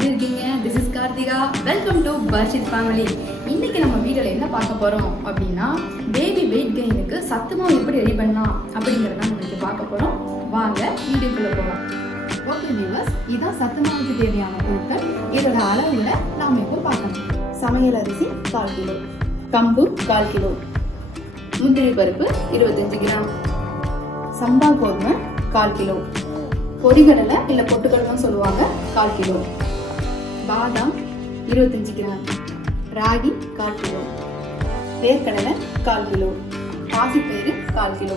எப்படி இருக்கீங்க? This is Karthika. Welcome to Parshith family. இன்னைக்கு நம்ம வீடியோவில் என்ன பார்க்க போகிறோம் அப்படின்னா, பேபி வெயிட் கெயினுக்கு சத்து மாவு எப்படி ரெடி பண்ணலாம் அப்படிங்கிறத நம்ம பார்க்க போகிறோம். வாங்க வீடியோக்குள்ளே போகலாம். ஓகே வியூவர்ஸ், இதான் சத்து மாவுக்கு தேவையான பொருட்கள். இதோட அளவுகளை நாம் இப்போ பார்க்கணும். சமையல் அரிசி 1/4 கிலோ, கம்பு 1/4 கிலோ, முந்திரி பருப்பு 25 கிராம், சம்பா கோதுமை 1/4 கிலோ, பொரிகடலை இல்லை பொட்டுக்கடலைன்னு சொல்லுவாங்க 1/4 கிலோ, பாதாம் 25 கிராம், ராகி 1/4 கிலோ, வேர்க்கடலை 1/4 கிலோ, பாசிப்பயிறு 1/4 கிலோ,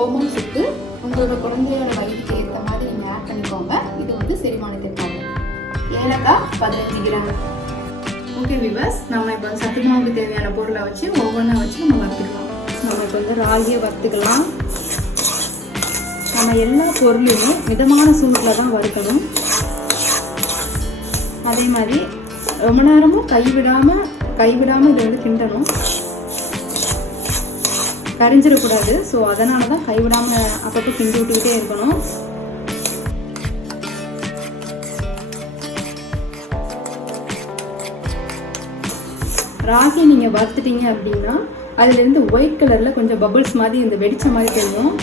ஓமம் சுக்கு உங்களோட குழந்தையோட வயதுக்கு ஏற்ற மாதிரி நீங்கள் ஆட் பண்ணிக்கோங்க. இது வந்து செரிமானத்திற்காக. ஏலக்காய் 15 கிராம். ஓகே வியூவர்ஸ், நம்ம இப்போ சத்து மாவுக்கு தேவையான பொருளை வச்சு ஒவ்வொன்றா வச்சு நம்ம வறுத்துக்கலாம். நம்ம இப்போ வந்து ராகியை வறுத்துக்கலாம். நம்ம எல்லா பொருளையும் மிதமான சூட்டில் தான் வறுக்கணும். அதே மாதிரி ரொம்ப நேரமும் கைவிடாமல் இதை வந்து கிண்டணும், கரிஞ்சிடக்கூடாது. ஸோ அதனால தான் கைவிடாமல் அப்பப்போ கிண்டி விட்டுக்கிட்டே இருக்கணும். ராகி நீங்கள் வறுத்துட்டீங்க அப்படின்னா அதுலேருந்து ஒயிட் கலரில் கொஞ்சம் பபுள்ஸ் மாதிரி இந்த வெடிச்ச மாதிரி தெரியும்.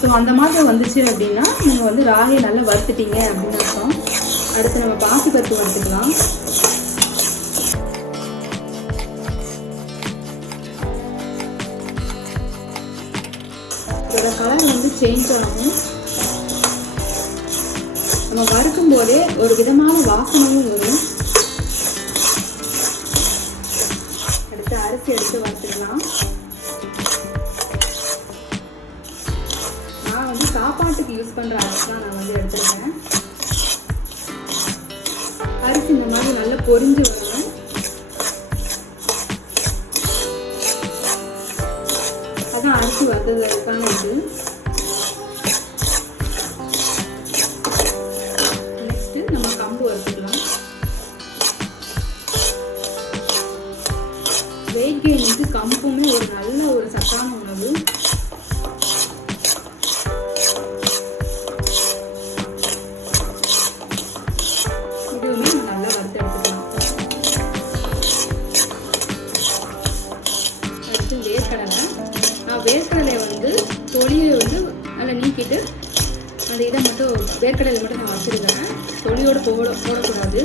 ஸோ அந்த மாதிரி வந்துச்சு அப்படின்னா நீங்கள் வந்து ராகியை நல்லா வறுத்துட்டீங்க அப்படின்னு அர்த்தம். அடுத்து நம்ம பாசிப்பருப்பு வறுத்துக்கலாம். இதோட கலர் வந்து சேஞ்ச் ஆகும். நம்ம வறுக்கும் போதே ஒரு விதமான வாசனையும் வரும். அடுத்து அரிசி எடுத்து வறுத்துக்கலாம். நான் வந்து சாப்பாட்டுக்கு யூஸ் பண்ணுற அரிசி தான் நான் வந்து எடுத்துருக்கேன். அரிசி இந்த மாதிரி நல்லா பொரிஞ்சு வரணும். அதான் அரிசி வறுத்ததுக்கான இது. நெக்ஸ்ட்டு நம்ம கம்பு வறுத்துக்கலாம். வெயிட் கெயினுக்கு கம்புமே ஒரு நல்ல ஒரு சத்தான உணவு. வேர்க்கடலையை வந்து தொலியை வந்து நல்லா நீக்கிட்டு அந்த இதை மட்டும் வேர்க்கடலை மட்டும் நான் வச்சுருக்கேன். தொலியோடு போடக்கூடாது.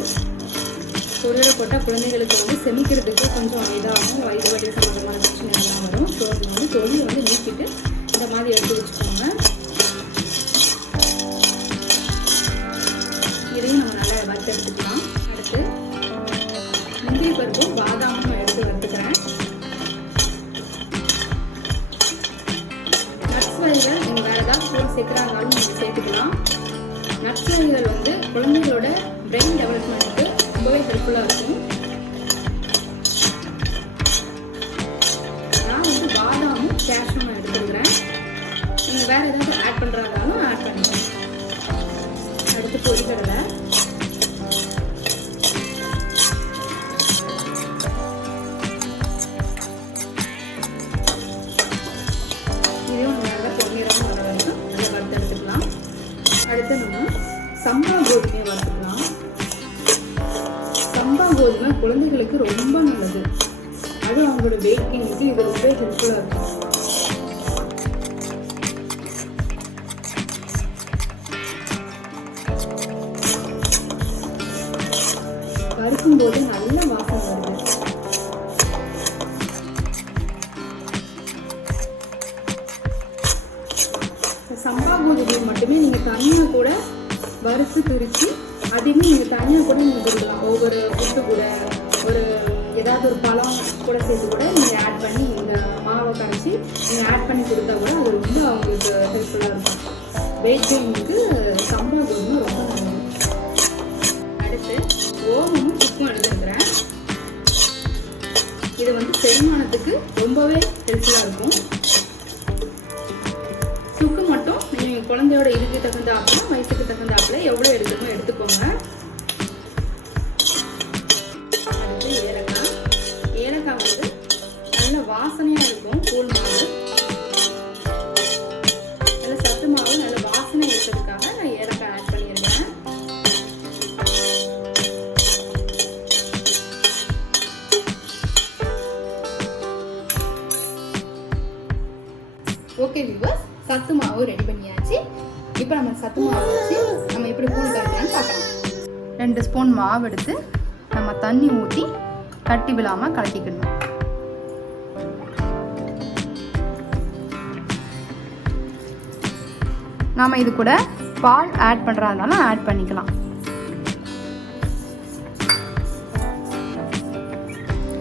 தொலியோடு போட்டால் குழந்தைகளுக்கு வந்து செமிக்கிறதுக்கு கொஞ்சம் இதாகும், வயிறு வலி சம்மந்தமான பிரச்சனைகள்லாம் வரும். ஸோ அது வந்து தொலியை வந்து நீக்கிட்டு இந்த மாதிரி எடுத்து வச்சுக்கோங்க. இதையும் நம்ம நல்லா வறுத்து எடுத்துக்கலாம். அடுத்து முந்திரி பருப்பும் பாதாமும் எடுத்து வறுத்துக்கிறேன். நீங்கள் வேறு ஏதாவது ஃபுட் சேர்க்குறாங்களும் நீங்கள் சேர்த்துக்கலாம். நட்ஸ் வகைகள் வந்து குழந்தைகளோட பிரெயின் டெவலப்மெண்ட்டுக்கு ரொம்பவே ஹெல்ப்ஃபுல்லாக இருக்கும். நான் வந்து பாதாமும் கேஷ்யூவும் எடுத்துக்கிறேன். நீங்கள் வேறு ஏதாவது ஆட் பண்ணுறாங்களும் ஆட் பண்ணிக்கலாம். அடுத்து பொரிகடலை, அடுத்து நம்ம சம்பா கோதுமையை வறுத்துக்கலாம். சம்பா கோதுமை குழந்தைகளுக்கு ரொம்ப நல்லது. அது அவங்களோட வெயிட் கெயினுக்கு இது ரொம்ப ஹெல்ப்ஃபுல்லாக இருக்கும். வறுக்கும் போது நல்ல வாசனை வருது. சம்பா கோதுமை மட்டுமே நீங்கள் தனியாக கூட வறுத்து பிரித்து அதையுமே நீங்கள் தனியாக கூட நீங்கள் கொடுக்கலாம். ஒவ்வொரு ஃபுட்டு கூட ஒரு ஏதாவது ஒரு பழம் கூட சேர்த்து கூட நீங்கள் ஆட் பண்ணி இந்த மாவை கரைச்சி நீங்கள் ஆட் பண்ணி கொடுத்தா கூட அது ரொம்ப அவங்களுக்கு ஹெல்ப்ஃபுல்லாக இருக்கும். வெயிட் கெயினுக்கு சம்பா கோதுமை ரொம்ப நல்லது. அடுத்து ஓமமும் சுக்கும் எடுத்துருக்கிறேன். இது வந்து செரிமானத்துக்கு ரொம்பவே ஹெல்ப்ஃபுல்லாக இருக்கும். சுக்கு மட்டும் நீங்கள் குழந்தையோட இதுக்கு தகுந்தாப்புல வயசுக்கு தகுந்தாப்புல எவ்வளோ எடுத்துக்கணும் எடுத்துக்கோங்க. அடுத்து ஏலக்காய் வந்து நல்ல வாசனையாக இருக்கும். கூழ் மாவு நல்ல சத்து மாவு நல்ல வாசனை இருக்கிறதுக்காக நான் ஏலக்காய் ஆட் பண்ணியிருக்கேன். சத்து மாவு வச்சு நம்ம எப்படி கூழ் கரைக்கலாம்னு பார்க்கலாம். 2 ஸ்பூன் மாவு எடுத்து நம்ம தண்ணி ஊற்றி கட்டி விழாமல் கலக்கிக்கணும். நாம் இது கூட பால் ஆட் பண்ணுறதுனால ஆட் பண்ணிக்கலாம்.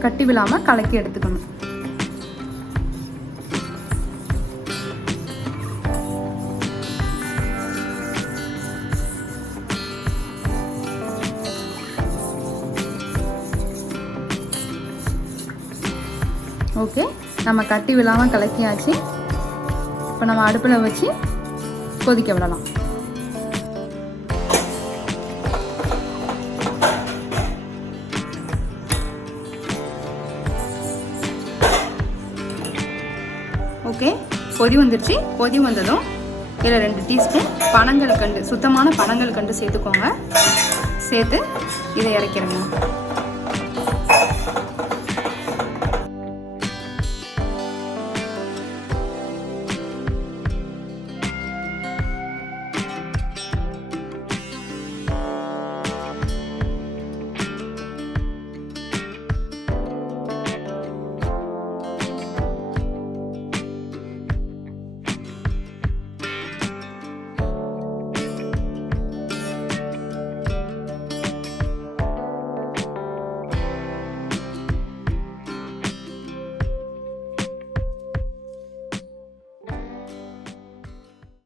கட்டி விழாமல் கலக்கி எடுத்துக்கணும். ஓகே, நம்ம கட்டி விழாமல் கலக்கியாச்சு. இப்போ நம்ம அடுப்பில் வச்சு கொதிக்க விடலாம். ஓகே, கொதி வந்துடுச்சு. கொதி வந்ததும் இதில் 2 டீஸ்பூன் பனங்கல்கண்டு, சுத்தமான பனங்கல்கண்டு சேர்த்துக்கோங்க. சேர்த்து இதை இறக்கிடுங்க.